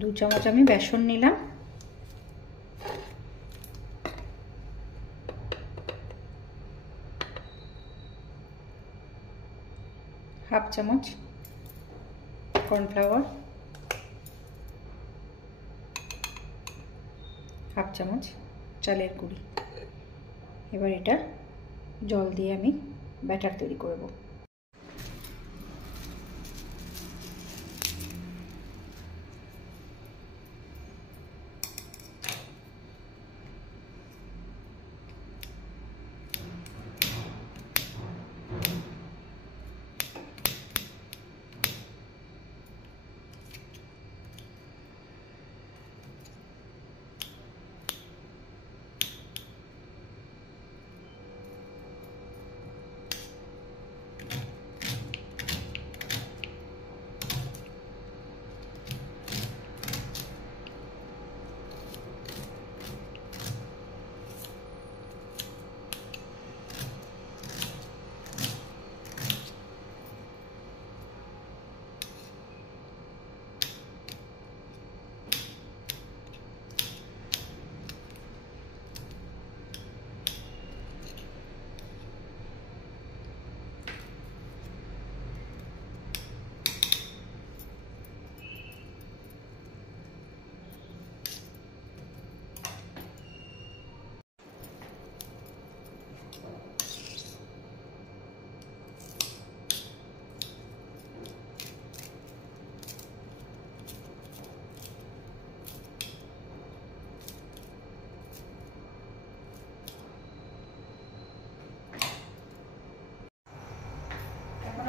2 চামচ আমি বেসন নিলাম, হাফ চামচ কর্নফ্লাওয়ার, হাফ চামচ চালের গুঁড়ি। এবার এটা জল দিয়ে আমি ব্যাটার তৈরি করব।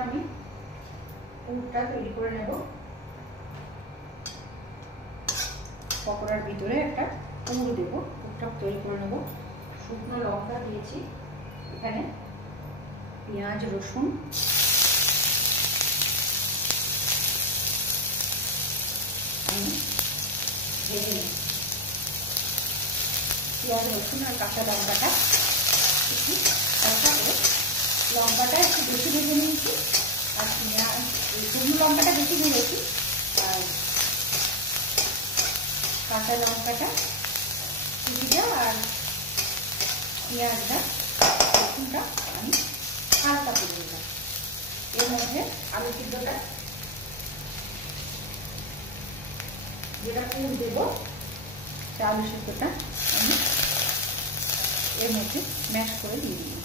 আমি পুরটা তৈরি করে নেব। পকোড়ার ভিতরে একটা পুর দেব, পুরটা তৈরি করে নেব। শুকনো লঙ্কা দিয়েছি, এখানে পেঁয়াজ রসুন আমি ভেজে নেব। পেঁয়াজ রসুন আর কাঁচা লঙ্কাটা একটু হালকা করে, লঙ্কাটা একটু বেশি ভেজে নিয়েছি আর শুকনো লঙ্কাটা বেশি ভেজেছি আর কাঁচা লঙ্কাটা কুচিটা আর পেঁয়াজটা রসুনটা আমি হালকা করে দিলাম। এর মধ্যে আলু সিদ্ধটা যেটা পুর দেবো আলু সিদ্ধটা আমি এর মধ্যে ম্যাশ করে দিয়ে দিই।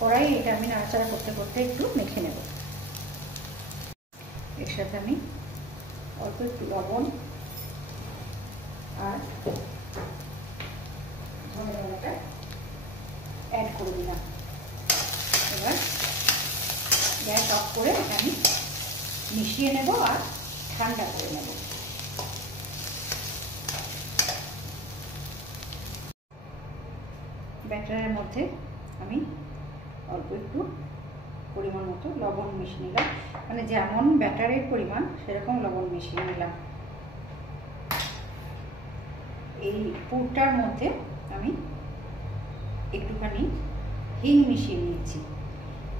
কড়াই এটা আমি নাড়াচাড়া করতে করতে একটু মেখে নেব। এর সাথে আমি অল্প একটু লবণ আর ধনে পাতাটা অ্যাড করে দিলাম। এবার গ্যাস অফ করে এটা আমি মিশিয়ে নেব আর ঠান্ডা করে নেব। ব্যাটারের মধ্যে আমি অল্প একটু পরিমাণ মতো লবণ মিশিয়ে নিলাম, মানে যেমন ব্যাটারের পরিমাণ সেরকম লবণ মিশিয়ে নিলাম। এই পুরটার মধ্যে আমি একটুখানি হিং মিশিয়ে নিয়েছি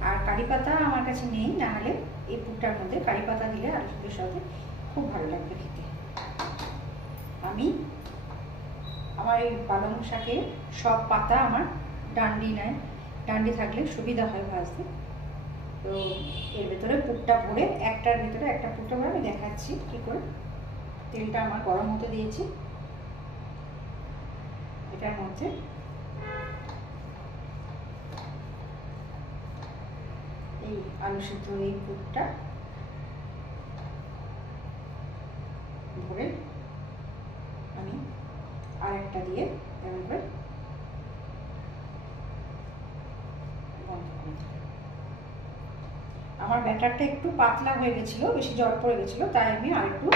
আর কারি পাতা আমার কাছে নেই, না হলে এই পুরটার মধ্যে কারি পাতা দিলে আলু সিদ্ধের সাথে খুব ভালো লাগবে খেতে। আমি আমার এই পালং শাকের সব পাতা আমার ডান্ডি নেয়, ডান্ডি থাকলে সুবিধা হয় ভাজতে। তো এর ভেতরে পুরটা ভরে একটার ভেতরে একটা পুরটা ভরে আমি দেখাচ্ছি কি করে। তেলটা আমার গরম হতে দিয়েছি, এটার মধ্যে এই আলু সিদ্ধর এই পুরটা ভরে আমি আরেকটা দিয়ে এমন করে আমার ব্যাটারটা একটু পাতলা হয়ে গেছিল, বেশি জল পড়ে গেছিল, তাই আমি আর একটু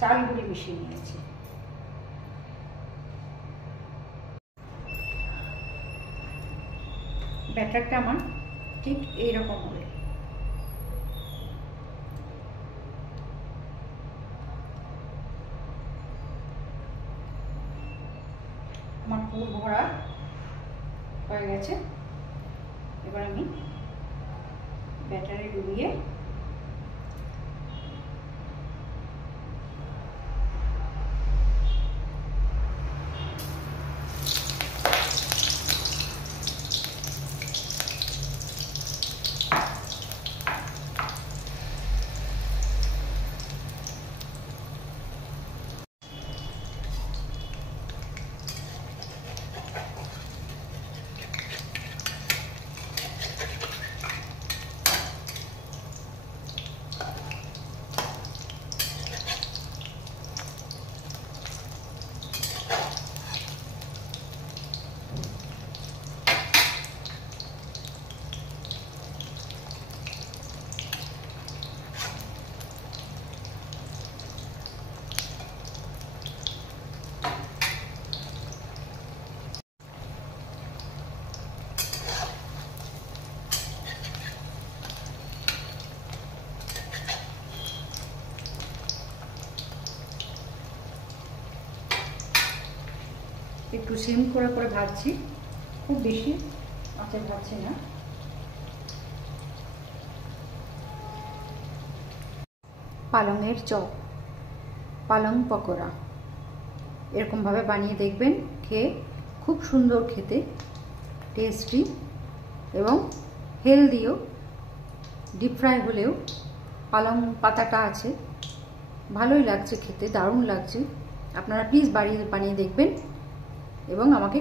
চাল গুঁড়ি মিশিয়ে নিয়েছি। ব্যাটারটা আমার ঠিক এইরকম হবে। আমার পুর ভরা হয়ে গেছে। এবার আমি ব্যাটারে ডুবিয়ে একটু সিম করে করে ভাজছি, খুব বেশি আঁচে ভাজছি না। পালংয়ের চপ, পালং পকোড়া এরকমভাবে বানিয়ে দেখবেন, খেয়ে খুব সুন্দর খেতে, টেস্টি এবং হেলদিও। ডিপ ফ্রাই হলেও পালং পাতাটা আছে, ভালোই লাগছে খেতে, দারুণ লাগছে। আপনারা প্লিজ বানিয়ে দেখবেন এবং আমাকে